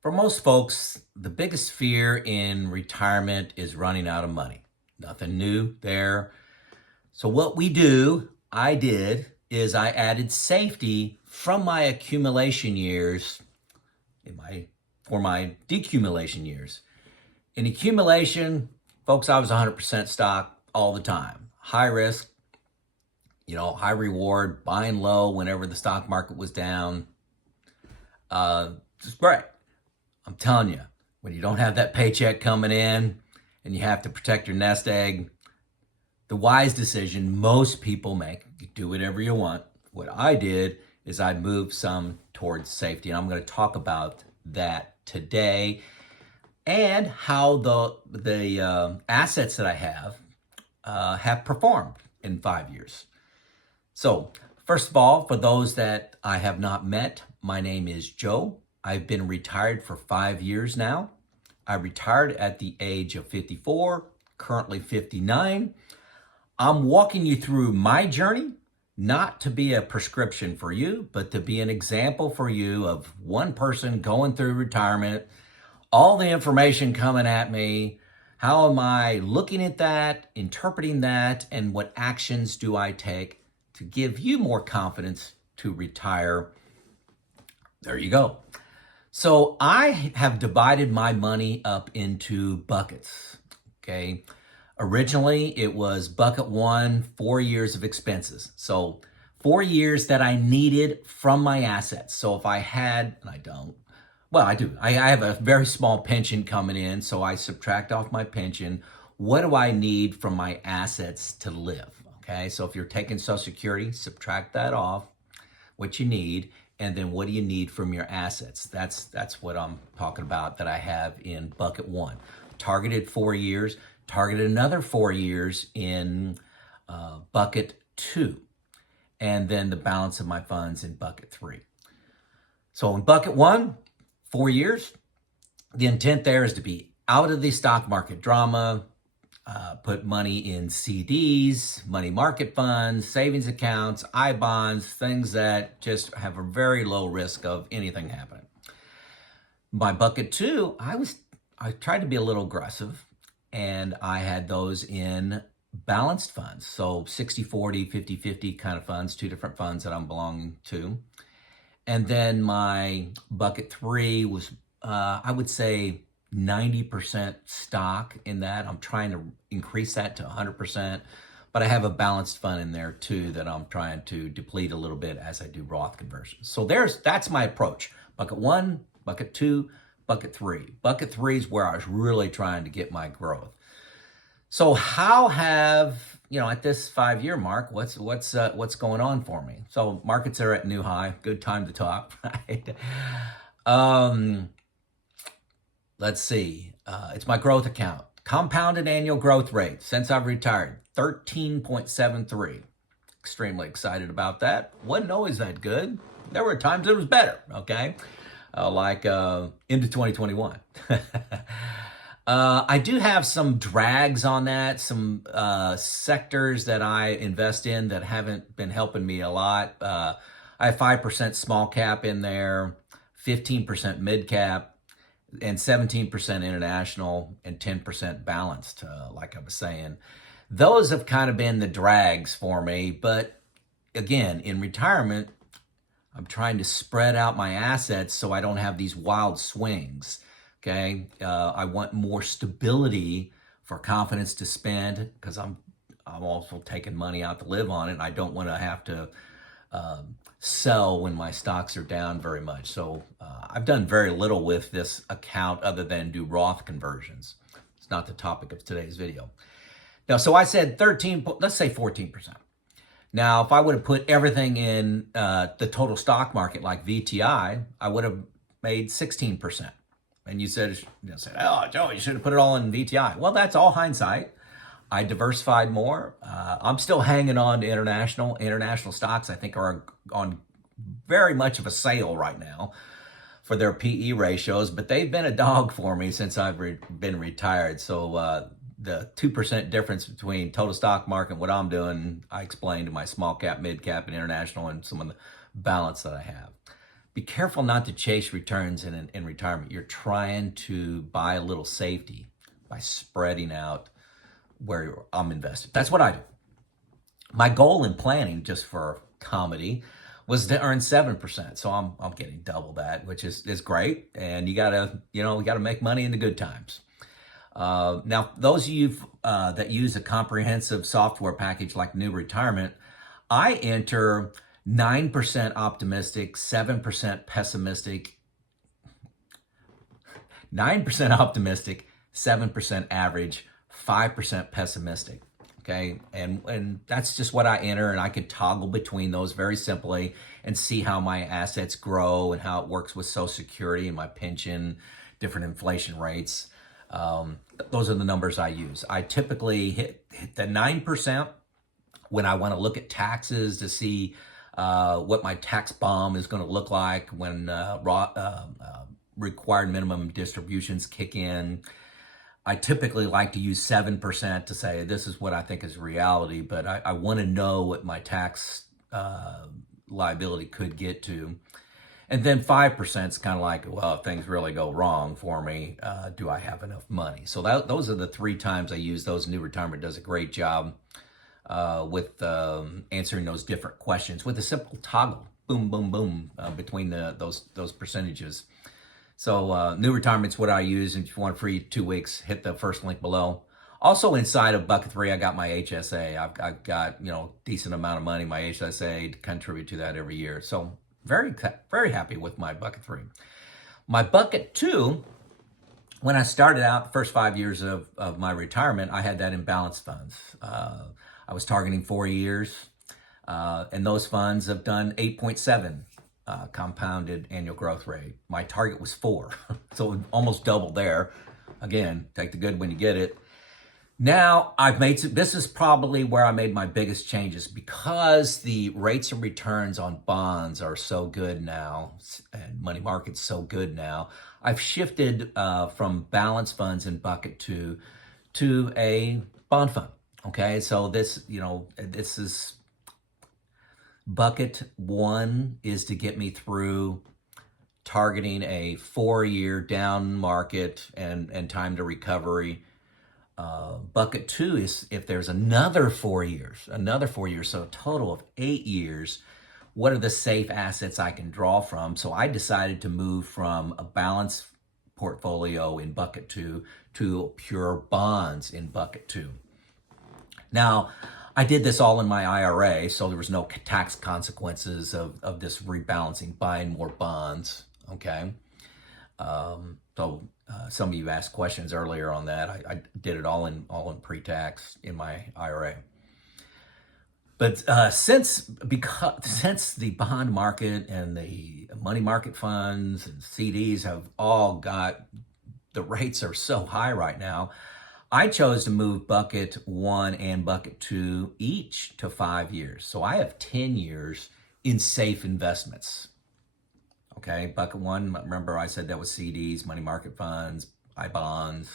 For most folks, the biggest fear in retirement is running out of money. Nothing new there. So what I did, is I added safety from my accumulation years for my decumulation years. In accumulation, folks, I was 100% stock all the time. High risk, high reward, buying low whenever the stock market was down. It's great. I'm telling you, when you don't have that paycheck coming in and you have to protect your nest egg, the wise decision most people make, you do whatever you want. What I did is I moved some towards safety. And I'm going to talk about that today and how the assets that I have performed in 5 years. So first of all, for those that I have not met, my name is Joe. I've been retired for 5 years now. I retired at the age of 54, currently 59. I'm walking you through my journey, not to be a prescription for you, but to be an example for you of one person going through retirement, all the information coming at me. How am I looking at that, interpreting that, and what actions do I take to give you more confidence to retire? There you go. So I have divided my money up into buckets, okay? Originally, it was bucket one, 4 years of expenses. So 4 years that I needed from my assets. So if I had, and I don't, well, I do. I have a very small pension coming in, so I subtract off my pension. What do I need from my assets to live? Okay, so if you're taking Social Security, subtract that off, what you need, and then what do you need from your assets? That's what I'm talking about that I have in bucket one. Targeted 4 years, targeted another 4 years in bucket two, and then the balance of my funds in bucket three. So in bucket one, 4 years, the intent there is to be out of the stock market drama, put money in CDs, money market funds, savings accounts, I-bonds, things that just have a very low risk of anything happening. By bucket two, I tried to be a little aggressive, and I had those in balanced funds. So 60-40, 50-50 kind of funds, two different funds that I'm belonging to. And then my bucket three was, I would say 90% stock in that. I'm trying to increase that to 100%, but I have a balanced fund in there too that I'm trying to deplete a little bit as I do Roth conversions. So that's my approach. Bucket one, bucket two, bucket three. Bucket three is where I was really trying to get my growth. So how at this 5 year mark, what's going on for me? So markets are at new high, good time to talk, right? Let's see, it's my growth account. Compounded annual growth rate since I've retired, 13.73. Extremely excited about that. Wasn't always that good. There were times it was better, okay? Like into 2021. I do have some drags on that, some sectors that I invest in that haven't been helping me a lot. I have 5% small cap in there, 15% mid cap, and 17% international, and 10% balanced, like I was saying. Those have kind of been the drags for me. But again, in retirement, I'm trying to spread out my assets so I don't have these wild swings. Okay, I want more stability for confidence to spend, because I'm also taking money out to live on it, and I don't want to have to sell when my stocks are down very much. So I've done very little with this account other than do Roth conversions. It's not the topic of today's video. Now, so I said 13, let's say 14%. Now, if I would have put everything in the total stock market like VTI, I would have made 16%. And you said, oh, Joe, you should have put it all in VTI. Well, that's all hindsight. I diversified more. I'm still hanging on to international. International stocks, I think, are on very much of a sale right now for their PE ratios, but they've been a dog for me since I've been retired. So the 2% difference between total stock market and what I'm doing, I explained to my small cap, mid cap, and international, and some of the balance that I have. be careful not to chase returns in retirement. You're trying to buy a little safety by spreading out where I'm invested. That's what I do. My goal in planning, just for comedy, was to earn 7%. So I'm getting double that, which is great. And we gotta make money in the good times. Now, those of you that use a comprehensive software package like New Retirement, I enter 9% optimistic, 7% pessimistic, 9% optimistic, 7% average, 5% pessimistic. Okay, and that's just what I enter, and I can toggle between those very simply and see how my assets grow and how it works with Social Security and my pension, different inflation rates. Those are the numbers I use. I typically hit the 9% when I want to look at taxes to see what my tax bomb is going to look like when required minimum distributions kick in. I typically like to use 7% to say this is what I think is reality, but I want to know what my tax liability could get to. And then 5% is kind of like, well, if things really go wrong for me, do I have enough money? So those are the 3 times I use those. New Retirement does a great job with answering those different questions with a simple toggle, boom, boom, boom, between those percentages. So New Retirement's what I use. And if you want a free 2 weeks, hit the first link below. Also inside of Bucket 3, I got my HSA. I've got, decent amount of money, my HSA, to contribute to that every year. So very, very happy with my Bucket 3. My Bucket 2, when I started out, the first 5 years of my retirement, I had that in balanced funds. I was targeting 4 years, and those funds have done 8.7 compounded annual growth rate. My target was 4, so almost double there. Again, take the good when you get it. Now this is probably where I made my biggest changes, because the rates of returns on bonds are so good now and money market's so good now. I've shifted from balanced funds in Bucket 2 to a bond fund. Okay, so this is Bucket 1 is to get me through targeting a 4-year down market and time to recovery. Bucket 2 is if there's another 4 years, so a total of 8 years, what are the safe assets I can draw from? So I decided to move from a balanced portfolio in Bucket 2 to pure bonds in Bucket 2. Now, I did this all in my IRA, so there was no tax consequences of this rebalancing, buying more bonds, okay? Some of you asked questions earlier on that. I did it all in pre-tax in my IRA. But since the bond market and the money market funds and CDs have all got, the rates are so high right now, I chose to move Bucket 1 and Bucket 2 each to 5 years. So I have 10 years in safe investments. Okay, Bucket 1, remember I said that was CDs, money market funds, I-bonds,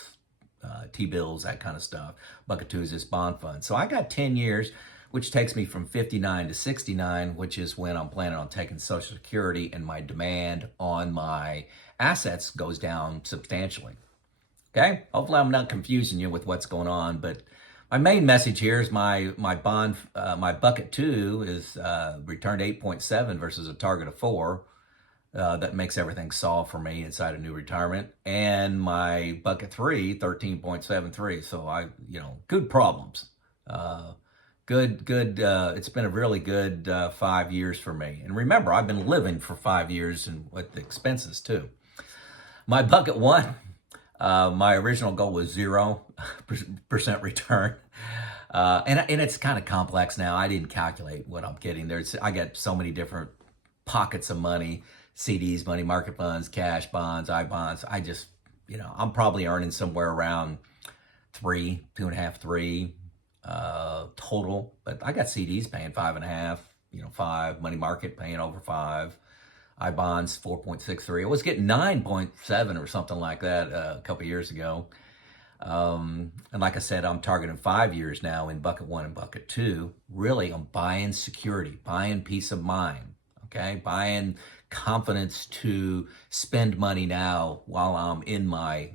T-bills, that kind of stuff. Bucket 2 is this bond fund. So I got 10 years, which takes me from 59 to 69, which is when I'm planning on taking Social Security, and my demand on my assets goes down substantially. Okay, hopefully I'm not confusing you with what's going on, but my main message here is my Bucket 2 is returned 8.7 versus a target of 4. That makes everything solve for me inside of New Retirement. And my Bucket 3, 13.73. So good problems. Good. It's been a really good 5 years for me. And remember, I've been living for 5 years and with the expenses too. My Bucket 1, my original goal was 0% return. And it's kind of complex now. I didn't calculate what I'm getting there. I got so many different pockets of money: CDs, money market funds, cash, bonds, I-bonds. I just, I'm probably earning somewhere around 2.5, 3 total. But I got CDs paying 5.5, 5, money market paying over 5. I-bonds 4.63. I was getting 9.7 or something like that a couple years ago. And like I said, I'm targeting 5 years now in Bucket 1 and Bucket 2. Really, I'm buying security, buying peace of mind, okay? Buying confidence to spend money now while I'm in my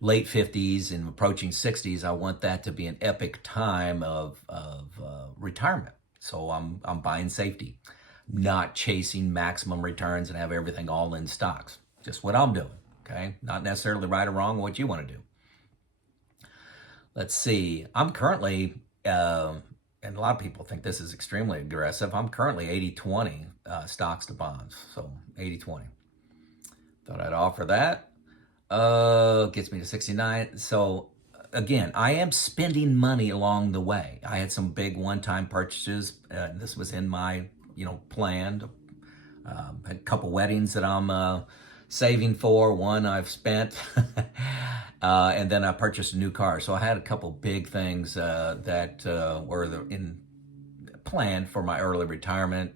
late 50s and approaching 60s. I want that to be an epic time of retirement. So I'm buying safety, not chasing maximum returns and have everything all in stocks. Just what I'm doing, okay? Not necessarily right or wrong what you want to do. Let's see. I'm currently, and a lot of people think this is extremely aggressive, I'm currently 80-20 stocks to bonds. So 80-20. Thought I'd offer that. Gets me to 69. So again, I am spending money along the way. I had some big one-time purchases. This was in my, plan. Had a couple weddings that I'm saving for. One I've spent, and then I purchased a new car. So I had a couple big things that were in planned for my early retirement.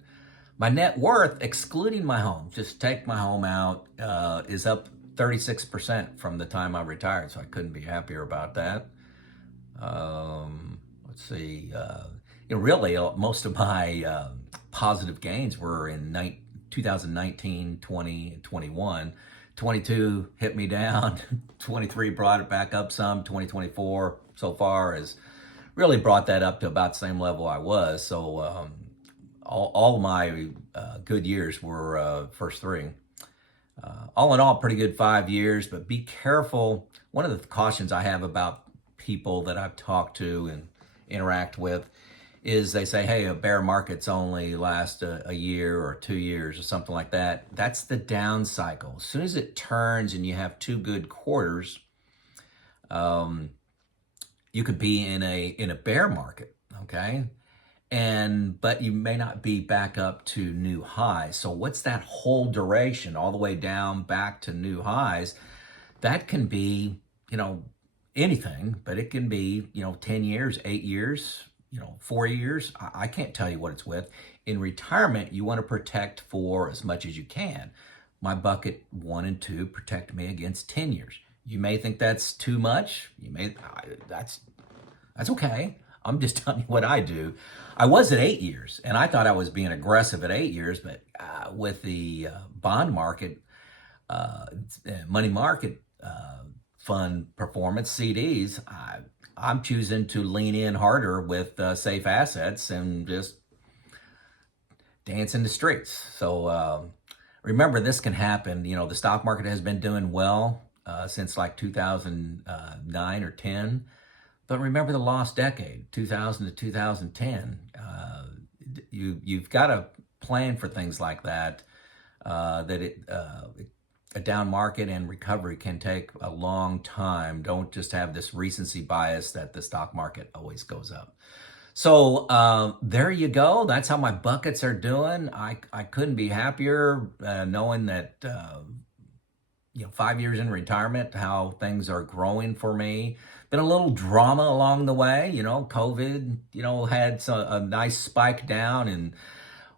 My net worth, excluding my home, just take my home out, is up 36% from the time I retired. So I couldn't be happier about that. Let's see. Really, most of my positive gains were in 2019, 20, and 21. 22 hit me down. 23 brought it back up some. 2024 so far has really brought that up to about the same level I was. So all of my good years were first three. All in all, pretty good 5 years, but be careful. One of the cautions I have about people that I've talked to and interact with is they say, hey, a bear market's only last a year or 2 years or something like that. That's the down cycle. As soon as it turns and you have two good quarters, you could be in a bear market, okay? But you may not be back up to new highs. So what's that whole duration all the way down back to new highs? That can be, anything, but it can be, 10 years, 8 years, 4 years. I can't tell you what it's with. In retirement, you want to protect for as much as you can. My bucket 1 and 2 protect me against 10 years. You may think that's too much. That's okay. I'm just telling you what I do. I was at 8 years, and I thought I was being aggressive at 8 years, but with the bond market, money market fund performance, CDs, I'm choosing to lean in harder with safe assets and just dance in the streets. So remember, this can happen. The stock market has been doing well since like 2009 or 10. But remember the lost decade, 2000 to 2010. You've got to plan for things like that. A down market and recovery can take a long time. Don't just have this recency bias that the stock market always goes up. So there you go. That's how my buckets are doing. I couldn't be happier knowing that 5 years in retirement, how things are growing for me. Been a little drama along the way, COVID, had a nice spike down, and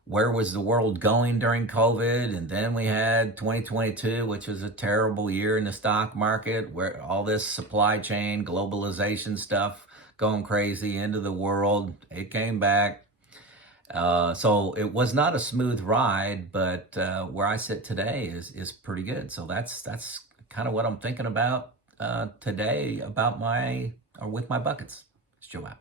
where was the world going during COVID? And then we had 2022, which was a terrible year in the stock market, where all this supply chain, globalization stuff going crazy into the world. It came back. So it was not a smooth ride, but where I sit today is pretty good. So that's kind of what I'm thinking about today about with my buckets. It's Joe out.